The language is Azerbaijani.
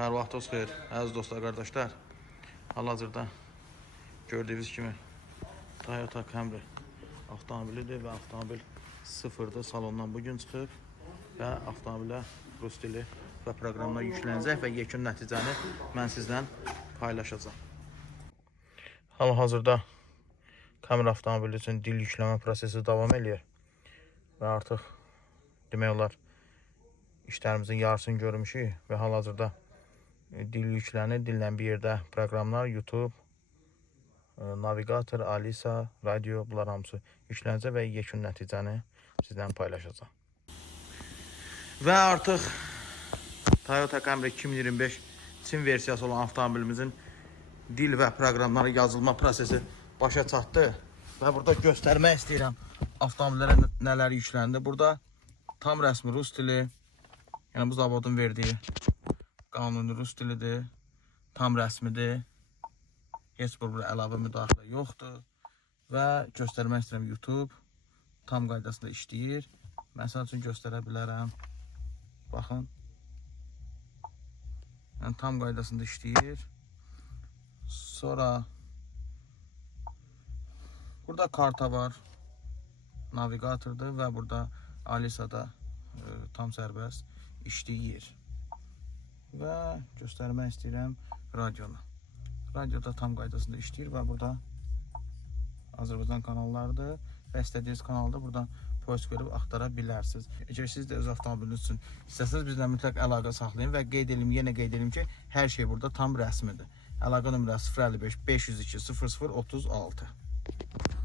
Hər vaxtınız xeyir, əziz dostlar, qardaşlar. Hal-hazırda gördüyünüz kimi Toyota Camry avtomobilidir və avtomobil sıfırdır. Salondan bugün çıxıb və avtomobilə rus dili və proqramına yüklənəcək və yekun nəticəni mən sizlə paylaşacağam. Hal-hazırda Camry avtomobili üçün dil yükləmə prosesi davam edir və artıq demək olar işlərimizin yarısını görmüşük və hal-hazırda dil yüklənir. Dillə bir yerdə proqramlar, YouTube, navigator, Alisa, radio, bunlar hamısı yüklənəcək və yekun nəticəni sizlə paylaşacağım. Və artıq Toyota Camry 2025 Çin versiyası olan avtomobilimizin dil və proqramları yazılma prosesi başa çatdı və burada göstərmək istəyirəm avtomobillərə nələr yükləndi. Burada tam rəsmi rus dili, yəni bu zavodun verdiyi qanuni rus dilidir, tam rəsmidir, heç bir əlavə müdaxilə yoxdur və göstərmək istəyirəm YouTube tam qaydasında işləyir. Məsəl üçün göstərə bilərəm. Baxın, yəni tam qaydasında işləyir. Sonra burada karta var, navigatordur və burada Alisa'da tam sərbəst işləyir. Və göstərmək istəyirəm radionu. Radioda tam qaydasında işləyir və burada Azərbaycan kanallarıdır və istədiyiniz kanalda buradan post verib axtara bilərsiniz. Əgər siz də öz avtomobiliniz üçün istəsəniz bizlə mütləq əlaqə saxlayın və yenə qeyd edim ki, hər şey burada tam rəsmidir. Əlaqə nömrəsi 055 502 00 36.